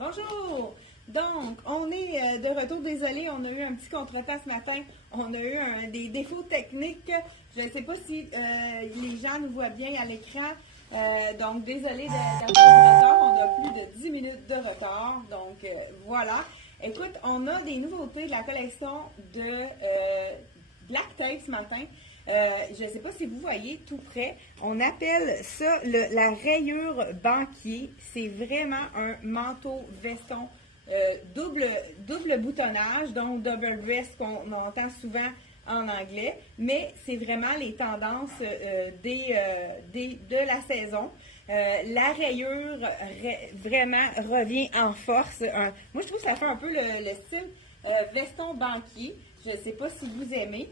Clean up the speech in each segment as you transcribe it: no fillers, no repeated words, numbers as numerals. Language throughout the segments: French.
Bonjour! Donc, on est de retour. Désolé, on a eu un petit contretemps ce matin. On a eu des défauts techniques. Je ne sais pas si les gens nous voient bien à l'écran. Donc, désolé d'avoir du retard. On a plus de 10 minutes de retard. Donc, voilà. Écoute, on a des nouveautés de la collection de Black Tape ce matin. Je ne sais pas si vous voyez tout près, on appelle ça la rayure banquier. C'est vraiment un manteau veston double boutonnage, donc double breast qu'on entend souvent en anglais, mais c'est vraiment les tendances de la saison. La rayure vraiment revient en force. Moi, je trouve que ça fait un peu le style veston banquier. Je ne sais pas si vous aimez.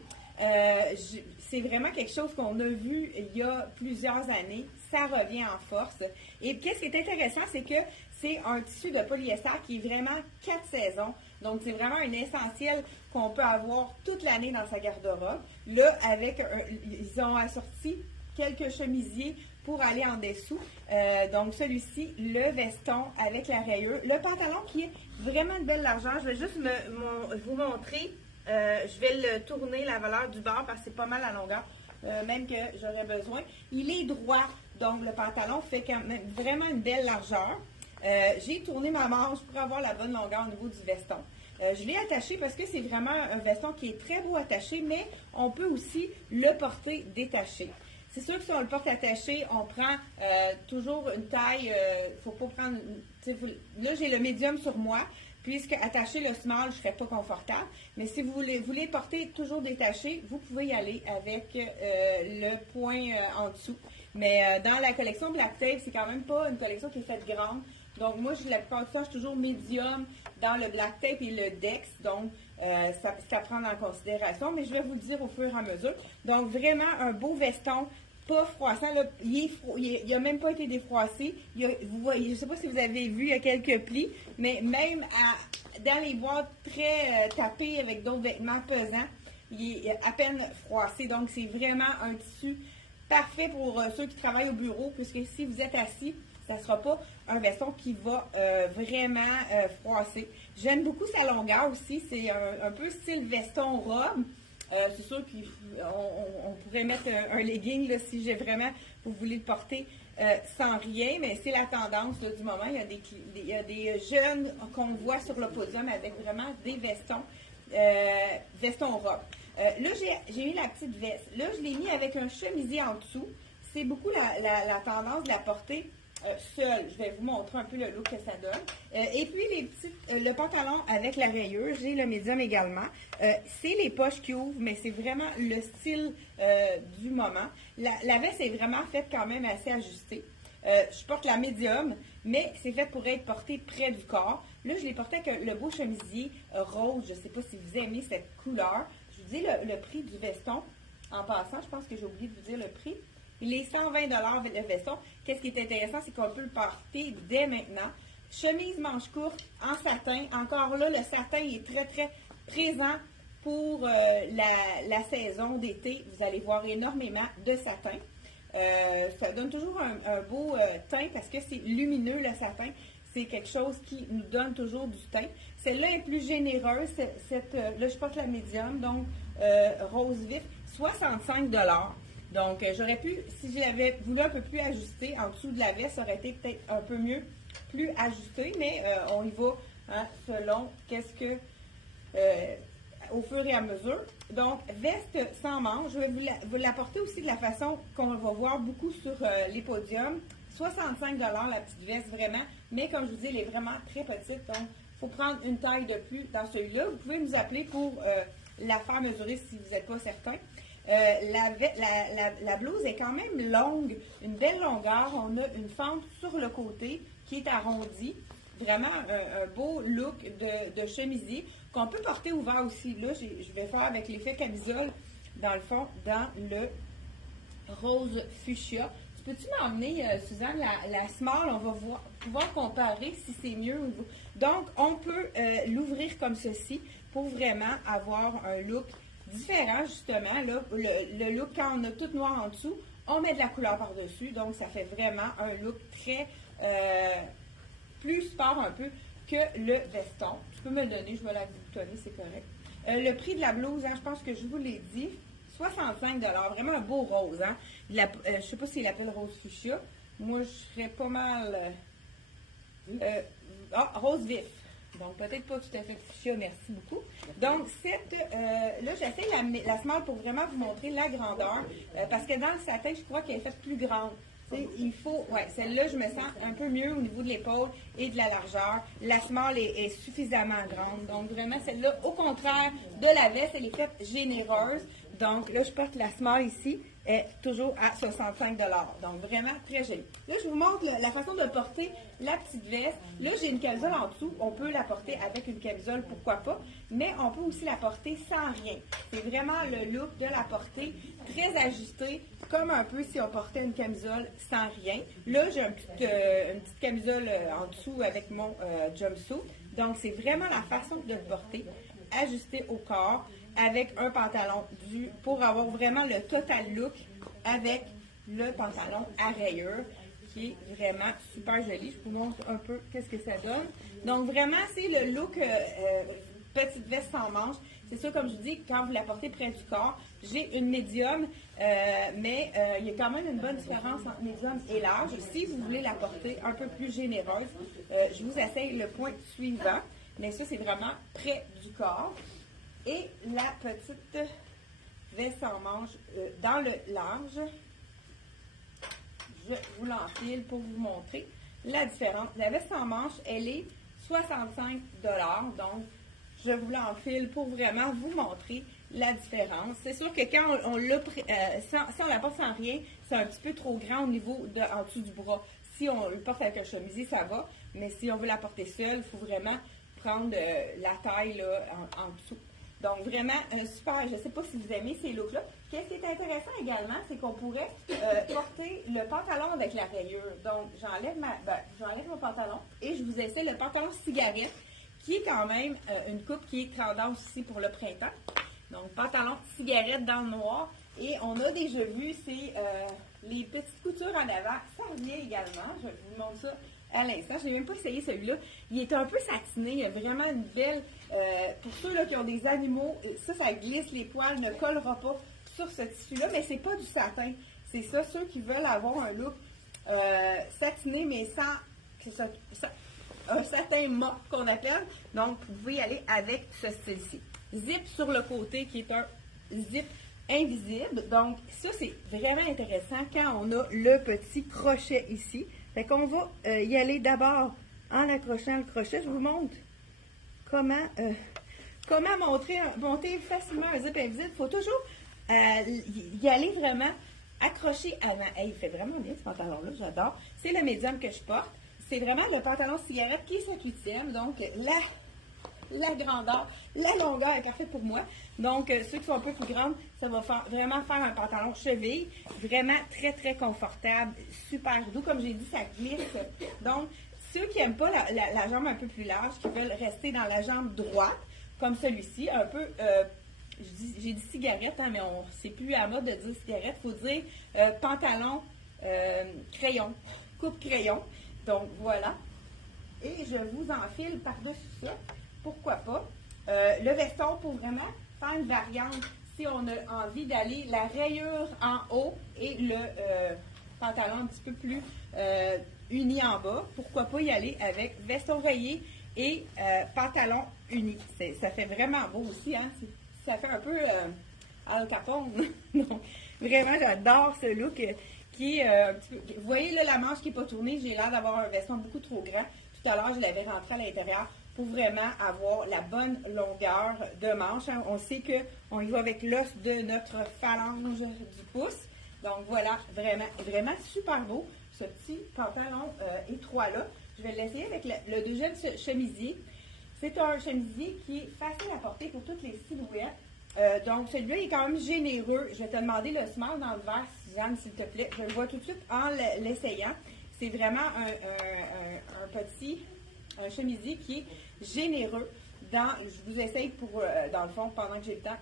C'est vraiment quelque chose qu'on a vu il y a plusieurs années. Ça revient en force. Et qu'est-ce qui est intéressant, c'est que c'est un tissu de polyester qui est vraiment 4 saisons. Donc, c'est vraiment un essentiel qu'on peut avoir toute l'année dans sa garde-robe. Là, ils ont assorti quelques chemisiers pour aller en dessous. Donc, celui-ci, le veston avec la rayure. Le pantalon qui est vraiment de belle largeur. Je vais juste vous montrer. Je vais le tourner, la valeur du bord, parce que c'est pas mal à longueur, même que j'aurais besoin. Il est droit, donc le pantalon fait quand même vraiment une belle largeur. J'ai tourné ma manche pour avoir la bonne longueur au niveau du veston. Je l'ai attaché parce que c'est vraiment un veston qui est très beau attaché, mais on peut aussi le porter détaché. C'est sûr que si on le porte attaché, on prend toujours une taille, faut pas prendre, là j'ai le médium sur moi, puisque attacher le small, je ne serais pas confortable. Mais si vous voulez porter toujours détaché, vous pouvez y aller avec le point en dessous. Mais dans la collection Black Tape, c'est quand même pas une collection qui est faite grande. Donc moi, la plupart du temps, je suis toujours médium dans le Black Tape et le Dex. Donc, c'est à prendre en considération. Mais je vais vous le dire au fur et à mesure. Donc, vraiment un beau veston. Pas froissant, là, il n'a même pas été défroissé. Vous voyez, je ne sais pas si vous avez vu, il y a quelques plis, mais même dans les boîtes très tapées avec d'autres vêtements pesants, il est à peine froissé. Donc, c'est vraiment un tissu parfait pour ceux qui travaillent au bureau, puisque si vous êtes assis, ça ne sera pas un veston qui va vraiment froisser. J'aime beaucoup sa longueur aussi. C'est un peu style veston-robe. C'est sûr qu'on pourrait mettre un legging là, si vous voulez le porter sans rien, mais c'est la tendance là, du moment. Il y a des jeunes qu'on voit sur le podium avec vraiment des vestons robes. Là, j'ai eu la petite veste. Là, je l'ai mis avec un chemisier en dessous. C'est beaucoup la tendance de la porter seule. Je vais vous montrer un peu le look que ça donne. Et puis, le pantalon avec la rayure, j'ai le médium également. C'est les poches qui ouvrent, mais c'est vraiment le style du moment. La veste est vraiment faite quand même assez ajustée. Je porte la médium, mais c'est fait pour être porté près du corps. Là, je l'ai porté avec le beau chemisier rose. Je ne sais pas si vous aimez cette couleur. Je vous dis le prix du veston. En passant, je pense que j'ai oublié de vous dire le prix. Il est 120 $ le veston. Qu'est-ce qui est intéressant, c'est qu'on peut le porter dès maintenant. Chemise manche courte en satin. Encore là, le satin est très, très présent pour la saison d'été. Vous allez voir énormément de satin. Ça donne toujours un beau teint parce que c'est lumineux, le satin. C'est quelque chose qui nous donne toujours du teint. Celle-là est plus généreuse. Là, je porte la médium, donc rose vif, 65 $. Donc, j'aurais pu, si j'avais voulu un peu plus ajuster en dessous de la veste, ça aurait été peut-être un peu mieux, plus ajusté, mais on y va selon au fur et à mesure. Donc, veste sans manches, je vais vous l'apporter aussi de la façon qu'on va voir beaucoup sur les podiums. 65 $ la petite veste, vraiment, mais comme je vous dis, elle est vraiment très petite, donc il faut prendre une taille de plus dans celui-là. Vous pouvez nous appeler pour la faire mesurer si vous n'êtes pas certain. La blouse est quand même longue, une belle longueur. On a une fente sur le côté qui est arrondie. Vraiment un beau look de chemisier qu'on peut porter ouvert aussi. Là, je vais faire avec l'effet camisole, dans le fond, dans le rose fuchsia. Peux-tu m'emmener, Suzanne, la small? On va pouvoir comparer si c'est mieux. Donc, on peut l'ouvrir comme ceci pour vraiment avoir un look différent, justement. Là, le look, quand on a tout noir en dessous, on met de la couleur par-dessus. Donc, ça fait vraiment un look très plus sport un peu. que le veston. Tu peux me le donner, je vais la boutonner, c'est correct. Le prix de la blouse, hein, je pense que je vous l'ai dit, 65 $. Vraiment un beau rose. Hein. Je ne sais pas s'il l'appelle rose fuchsia. Moi, je serais pas mal... rose vif. Donc, peut-être pas tout à fait fuchsia, merci beaucoup. Donc, là, j'essaie la small pour vraiment vous montrer la grandeur. Parce que dans le satin, je crois qu'elle est faite plus grande. Il faut, celle-là, je me sens un peu mieux au niveau de l'épaule et de la largeur. La small est suffisamment grande. Donc, vraiment, celle-là, au contraire de la veste, elle est faite généreuse. Donc, là, je porte la small ici, est toujours à 65 $. Donc, vraiment très joli. Là, je vous montre la façon de porter la petite veste. Là, j'ai une camisole en dessous. On peut la porter avec une camisole, pourquoi pas. Mais on peut aussi la porter sans rien. C'est vraiment le look de la porter très ajusté, comme un peu si on portait une camisole sans rien. Là, j'ai une petite camisole en dessous avec mon jumpsuit. Donc, c'est vraiment la façon de le porter, ajusté au corps, avec un pantalon pour avoir vraiment le total look avec le pantalon à rayures qui est vraiment super joli. Je vous montre un peu qu'est-ce que ça donne. Donc vraiment, c'est le look petite veste sans manches. C'est ça, comme je vous dis, quand vous la portez près du corps, j'ai une médium, mais il y a quand même une bonne différence entre médium et large. Si vous voulez la porter un peu plus généreuse, je vous essaye le point suivant. Mais ça, c'est vraiment près du corps. Et la petite veste en manche dans le large, je vous l'enfile pour vous montrer la différence. La veste en manche, elle est 65 $. Donc, je vous l'enfile pour vraiment vous montrer la différence. C'est sûr que quand on l'a si on la porte sans rien, c'est un petit peu trop grand au niveau en dessous du bras. Si on le porte avec un chemisier, ça va. Mais si on veut la porter seule, il faut vraiment prendre la taille là, en dessous. Donc, vraiment, super. Je ne sais pas si vous aimez ces looks-là. Qu'est-ce qui est intéressant également, c'est qu'on pourrait porter le pantalon avec la rayure. Donc, j'enlève mon pantalon et je vous essaie le pantalon cigarette, qui est quand même une coupe qui est tendance ici pour le printemps. Donc, pantalon cigarette dans le noir. Et on a déjà vu, c'est les petites coutures en avant. Ça revient également. Je vous montre ça à l'instant. Je n'ai même pas essayé celui-là. Il est un peu satiné. Il y a vraiment une belle... pour ceux là, qui ont des animaux, ça glisse, les poils ne collera pas sur ce tissu-là, mais c'est pas du satin. C'est ça, ceux qui veulent avoir un look satiné, mais sans... un satin mat qu'on appelle. Donc, vous pouvez y aller avec ce style-ci. Zip sur le côté qui est un zip invisible. Donc, ça, c'est vraiment intéressant quand on a le petit crochet ici. Fait qu'on va y aller d'abord en accrochant le crochet. Je vous montre comment monter facilement un zip invisible. Il faut toujours y aller vraiment accroché avant. Hey, il fait vraiment bien ce pantalon-là, j'adore. C'est le médium que je porte. C'est vraiment le pantalon cigarette qui est 7/8e. Donc, la grandeur, la longueur est parfaite pour moi. Donc, ceux qui sont un peu plus grands, ça va vraiment faire un pantalon cheville. Vraiment très, très confortable. Super doux. Comme j'ai dit, ça glisse. Donc, ceux qui n'aiment pas la jambe un peu plus large, qui veulent rester dans la jambe droite, comme celui-ci, un peu, j'ai dit cigarette, hein, mais c'est plus à la mode de dire cigarette. Il faut dire pantalon crayon, coupe crayon. Donc, voilà. Et je vous enfile par-dessus ça. Pourquoi pas? Le veston pour vraiment faire une variante. Si on a envie d'aller la rayure en haut et le pantalon un petit peu plus uni en bas, pourquoi pas y aller avec veston rayé et pantalon uni. Ça fait vraiment beau aussi, hein? Ça fait un peu Al Capone. Donc, vraiment, j'adore ce look qui est un petit peu... Vous voyez là, la manche qui n'est pas tournée, j'ai l'air d'avoir un veston beaucoup trop grand. Tout à l'heure, je l'avais rentré à l'intérieur pour vraiment avoir la bonne longueur de manche. Hein. On sait qu'on y va avec l'os de notre phalange du pouce. Donc voilà, vraiment, vraiment super beau, ce petit pantalon étroit-là. Je vais l'essayer avec le deuxième chemisier. C'est un chemisier qui est facile à porter pour toutes les silhouettes. Donc celui-là est quand même généreux. Je vais te demander le small dans le vert, Suzanne, s'il te plaît. Je le vois tout de suite en l'essayant. C'est vraiment un chemisier qui est généreux. Je vous essaye pour, dans le fond, pendant que j'ai le temps,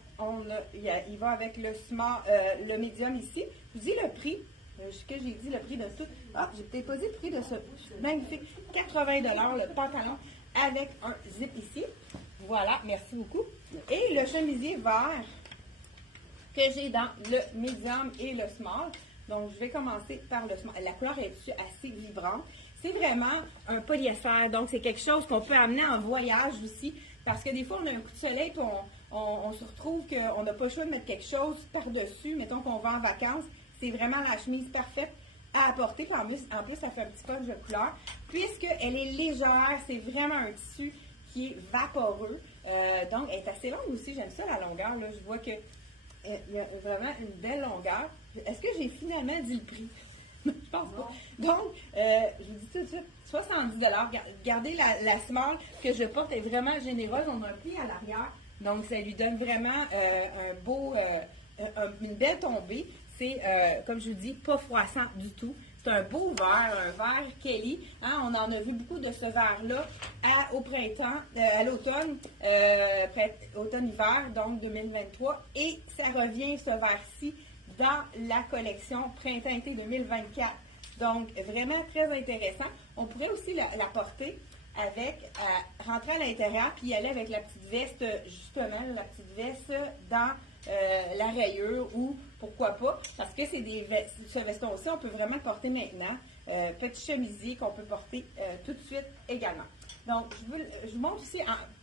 il va avec le médium ici. Je vous dis le prix. Ce que j'ai dit, le prix de tout. Ah, j'ai peut-être pas dit le prix de ce magnifique 80 $ le pantalon avec un zip ici. Voilà, merci beaucoup. Et le chemisier vert que j'ai dans le medium et le small. Donc, je vais commencer par le small. La couleur est assez vibrante. C'est vraiment un polyester. Donc, c'est quelque chose qu'on peut amener en voyage aussi. Parce que des fois, on a un coup de soleil et on se retrouve qu'on n'a pas le choix de mettre quelque chose par-dessus. Mettons qu'on va en vacances. C'est vraiment la chemise parfaite à apporter. Puis en plus, ça fait un petit punch de couleur. Puisqu'elle est légère, c'est vraiment un tissu qui est vaporeux. Donc, elle est assez longue aussi. J'aime ça, la longueur. Là. Je vois qu'il y a vraiment une belle longueur. Est-ce que j'ai finalement dit le prix? Je pense pas. Donc, je vous dis tout de suite, 70 $. Regardez la small que je porte est vraiment généreuse. On a un pli à l'arrière. Donc, ça lui donne vraiment une belle tombée. C'est, comme je vous dis, pas froissant du tout. C'est un beau vert, un vert Kelly. Hein, on en a vu beaucoup de ce vert-là au printemps, à l'automne, automne-hiver, donc 2023. Et ça revient, ce vert-ci, dans la collection Printemps-été 2024. Donc, vraiment très intéressant. On pourrait aussi la porter avec, rentrer à l'intérieur, puis y aller avec la petite veste, justement, la petite veste dans la rayure ou pourquoi pas, parce que c'est ce veston aussi, on peut vraiment le porter maintenant. Petit chemisier qu'on peut porter tout de suite également. Donc, je vous montre aussi,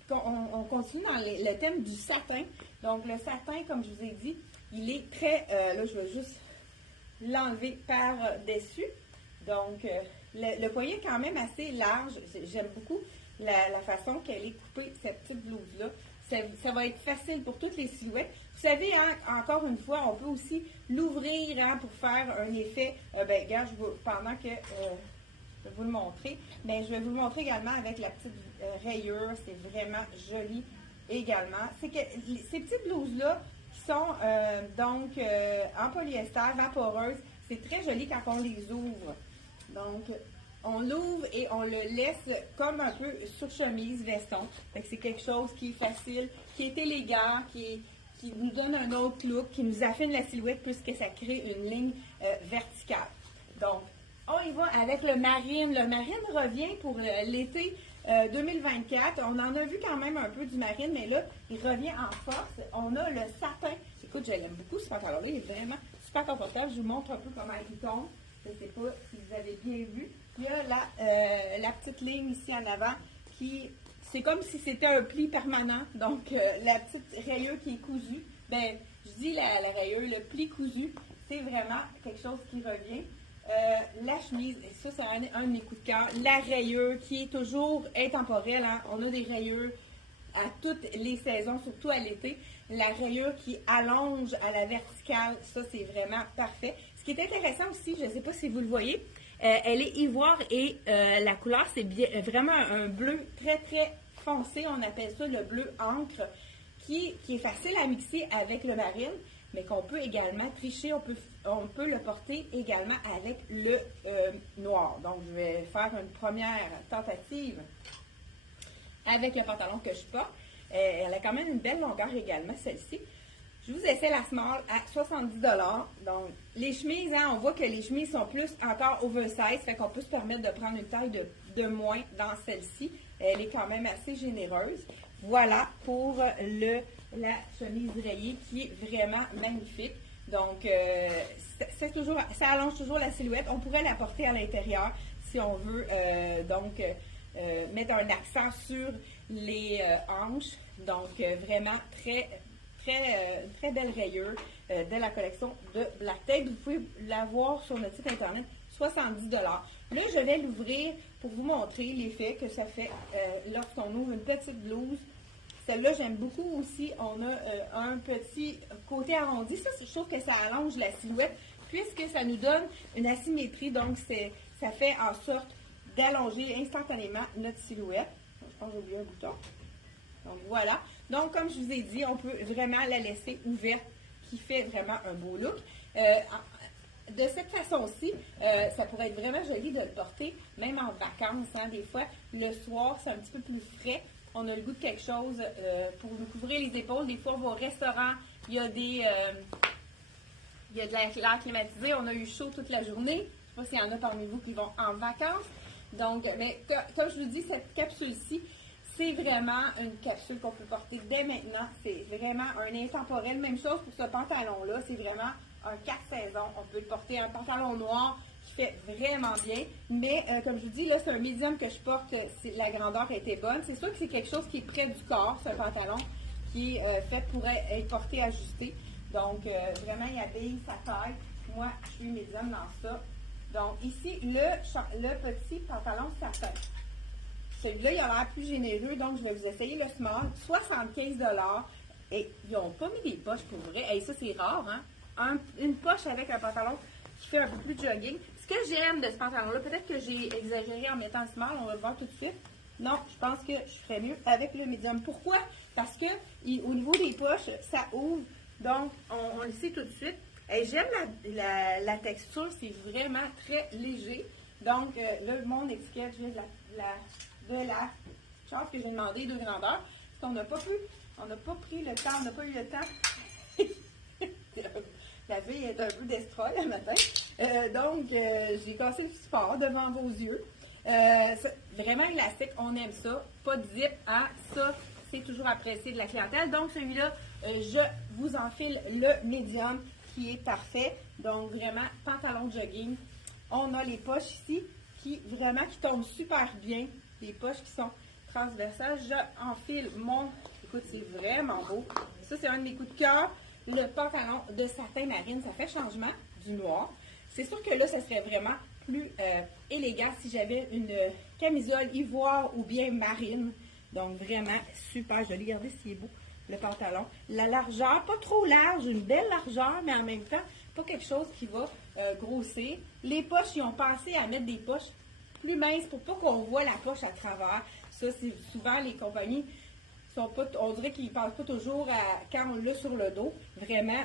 on continue dans le thème du satin. Donc, le satin, comme je vous ai dit, il est très, là, je vais juste l'enlever par-dessus. Donc, le poignet est quand même assez large. J'aime beaucoup la façon qu'elle est coupée, cette petite blouse-là. Ça va être facile pour toutes les silhouettes. Vous savez, hein, encore une fois, on peut aussi l'ouvrir hein, pour faire un effet. Regarde, pendant que je vais vous le montrer, je vais vous le montrer également avec la petite rayure. C'est vraiment joli également. C'est que ces petites blouses-là qui sont en polyester, vaporeuses, c'est très joli quand on les ouvre. Donc, on l'ouvre et on le laisse comme un peu sur chemise, veston. C'est quelque chose qui est facile, qui est élégant, qui nous donne un autre look, qui nous affine la silhouette puisque ça crée une ligne verticale. Donc, on y va avec le marine. Le marine revient pour l'été 2024. On en a vu quand même un peu du marine, mais là, il revient en force. On a le satin. Écoute, je l'aime beaucoup, ce pantalon-là. Il est vraiment super confortable. Je vous montre un peu comment il tombe. Je ne sais pas si vous avez bien vu. Il y a la petite ligne ici en avant qui, c'est comme si c'était un pli permanent. Donc, la petite rayure qui est cousue. Je dis la rayure, le pli cousu, c'est vraiment quelque chose qui revient. La chemise, et ça, c'est un de mes coups de cœur. La rayure qui est toujours intemporelle. Hein. On a des rayures à toutes les saisons, surtout à l'été. La rayure qui allonge à la verticale, ça, c'est vraiment parfait. Ce qui est intéressant aussi, je ne sais pas si vous le voyez, elle est ivoire et la couleur, c'est vraiment un bleu très, très foncé. On appelle ça le bleu encre, qui est facile à mixer avec le marine, mais qu'on peut également tricher. On peut le porter également avec le noir. Donc, je vais faire une première tentative avec le pantalon que je porte. Elle a quand même une belle longueur également, celle-ci. Je vous essaie la small à 70 $. Donc, les chemises, hein, on voit que les chemises sont plus encore oversize, fait qu'on peut se permettre de prendre une taille de moins dans celle-ci. Elle est quand même assez généreuse. Voilà pour la chemise rayée qui est vraiment magnifique. Donc, ça allonge toujours la silhouette. On pourrait la porter à l'intérieur si on veut mettre un accent sur les hanches. Donc, vraiment très belle rayure de la collection de Black Tape. Vous pouvez la voir sur notre site internet, 70 $. Là, je vais l'ouvrir pour vous montrer l'effet que ça fait lorsqu'on ouvre une petite blouse. Celle-là, j'aime beaucoup aussi. On a un petit côté arrondi. Ça, je trouve que ça allonge la silhouette puisque ça nous donne une asymétrie. Donc, ça fait en sorte d'allonger instantanément notre silhouette. Je pense que j'ai oublié un bouton. Donc, voilà. Donc, comme je vous ai dit, on peut vraiment la laisser ouverte, qui fait vraiment un beau look. De cette façon-ci, ça pourrait être vraiment joli de le porter, même en vacances. Hein, des fois, le soir, c'est un petit peu plus frais. On a le goût de quelque chose pour nous couvrir les épaules. Des fois, on va au restaurant, il y a de l'air climatisé. On a eu chaud toute la journée. Je ne sais pas s'il y en a parmi vous qui vont en vacances. Donc, mais, comme je vous dis, cette capsule-ci, C'est vraiment une capsule qu'on peut porter dès maintenant. C'est vraiment un intemporel. Même chose pour ce pantalon-là. C'est vraiment un 4 saisons. On peut le porter un pantalon noir qui fait vraiment bien. Mais comme je vous dis, là, c'est un médium que je porte. La grandeur a été bonne. C'est sûr que c'est quelque chose qui est près du corps, ce pantalon, qui est fait pour être porté ajusté. Donc, vraiment, il habille sa taille. Moi, je suis médium dans ça. Donc, ici, le petit pantalon satin. Celui-là, il a l'air plus généreux, donc je vais vous essayer le small. 75 $. Et ils n'ont pas mis des poches pour vrai. Et ça, c'est rare, hein? Une poche avec un pantalon qui fait un peu plus de jogging. Ce que j'aime de ce pantalon-là, peut-être que j'ai exagéré en mettant le small, on va le voir tout de suite. Non, je pense que je ferais mieux avec le medium. Pourquoi? Parce que au niveau des poches, ça ouvre. Donc, on le sait tout de suite. Et j'aime la texture, c'est vraiment très léger. Donc, là, mon étiquette, je viens de la chose que j'ai demandé de grandeur. Parce qu'on n'a pas pris le temps, on n'a pas eu le temps. La fille est un peu d'estrol le matin. Donc, j'ai cassé le support devant vos yeux. Vraiment élastique, on aime ça. Pas de zip, hein? Ça, c'est toujours apprécié de la clientèle. Donc, celui-là, je vous enfile le médium qui est parfait. Donc, vraiment, pantalon de jogging. On a les poches ici qui tombent super bien. Des poches qui sont transversales. J'enfile mon... Écoute, c'est vraiment beau. Ça, c'est un de mes coups de cœur. Le pantalon de satin marine, ça fait changement du noir. C'est sûr que là, ça serait vraiment plus élégant si j'avais une camisole ivoire ou bien marine. Donc, vraiment super joli. Regardez s'il est beau, le pantalon. La largeur, pas trop large, une belle largeur, mais en même temps, pas quelque chose qui va grossir. Les poches, ils ont pensé à mettre des poches plus minces pour pas qu'on voit la poche à travers. Ça, c'est souvent les compagnies sont pas, on dirait qu'ils ne pensent pas toujours à quand on l'a sur le dos. Vraiment,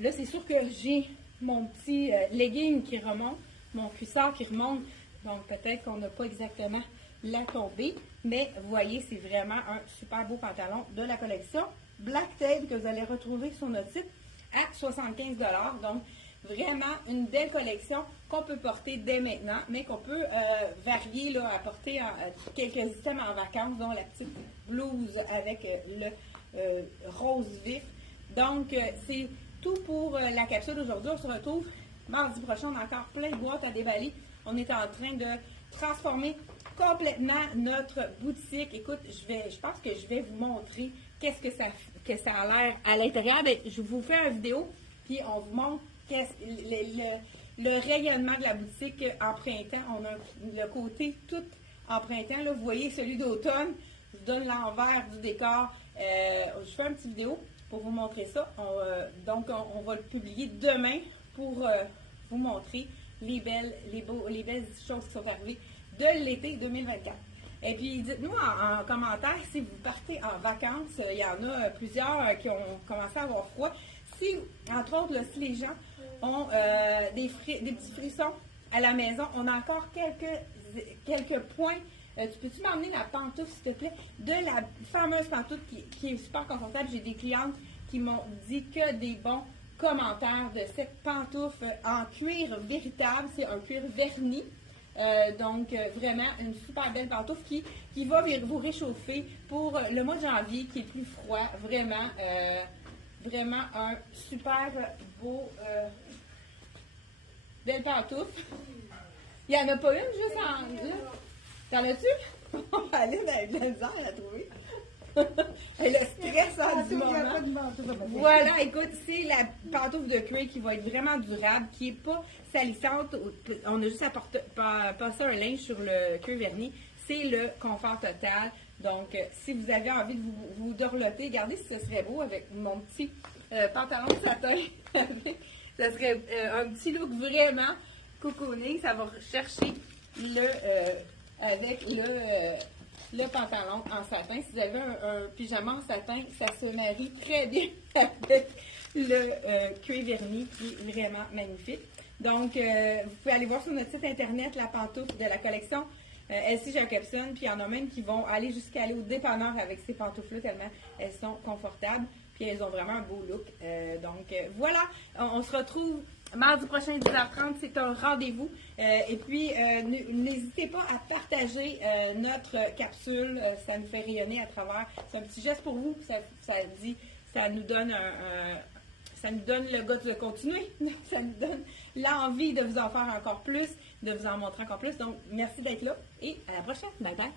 là, c'est sûr que j'ai mon petit legging qui remonte, mon cuissard qui remonte. Donc, peut-être qu'on n'a pas exactement la tombée. Mais, vous voyez, c'est vraiment un super beau pantalon de la collection Black Tape que vous allez retrouver sur notre site à 75 $. Donc, vraiment une belle collection qu'on peut porter dès maintenant, mais qu'on peut varier là, à porter quelques items en vacances, dont la petite blouse avec le rose vif. Donc, c'est tout pour la capsule d'aujourd'hui. On se retrouve mardi prochain. On a encore plein de boîtes à déballer. On est en train de transformer complètement notre boutique. Écoute, je pense que je vais vous montrer qu'est-ce que ça a l'air à l'intérieur. Bien, je vous fais une vidéo, puis on vous montre le rayonnement de la boutique en printemps. On a le côté tout en printemps. Là, vous voyez celui d'automne. Je vous donne l'envers du décor. Je fais une petite vidéo pour vous montrer ça. Donc, on va le publier demain pour vous montrer les belles choses qui sont arrivées de l'été 2024. Et puis, dites-nous en commentaire si vous partez en vacances. Il y en a plusieurs qui ont commencé à avoir froid. Si, entre autres, là, si les gens ont des petits frissons à la maison, on a encore quelques points. Tu peux-tu m'emmener la pantoufle, s'il te plaît, de la fameuse pantoufle qui est super confortable. J'ai des clientes qui m'ont dit que des bons commentaires de cette pantoufle en cuir véritable. C'est un cuir verni. Donc, vraiment, une super belle pantoufle qui va vous réchauffer pour le mois de janvier qui est plus froid. Vraiment, vraiment un super beau, belle pantoufle. Il n'y en a pas une juste en... T'en as-tu? Aline a de la misère à la trouver. Elle a stress du moment. Voilà, écoute, c'est la pantoufle de cuir qui va être vraiment durable, qui n'est pas salissante. On a juste à passer un linge sur le cuir verni. C'est le confort total. Donc, si vous avez envie de vous dorloter, regardez si ce serait beau avec mon petit pantalon de satin. Ça serait un petit look vraiment cocooning. Ça va chercher avec le pantalon en satin. Si vous avez un pyjama en satin, ça se marie très bien avec le cuir verni qui est vraiment magnifique. Donc, vous pouvez aller voir sur notre site internet la pantoufle de la collection LC Jacobson. Puis il y en a même qui vont aller jusqu'à aller au dépanneur avec ces pantoufles-là tellement elles sont confortables. Puis elles ont vraiment un beau look. Donc, voilà, on se retrouve Mardi prochain, 10h30, c'est un rendez-vous. Et puis, n'hésitez pas à partager notre capsule. Ça nous fait rayonner à travers. C'est un petit geste pour vous. Ça nous donne ça nous donne le goût de continuer. Ça nous donne l'envie de vous en faire encore plus, de vous en montrer encore plus. Donc, merci d'être là et à la prochaine. Bye bye.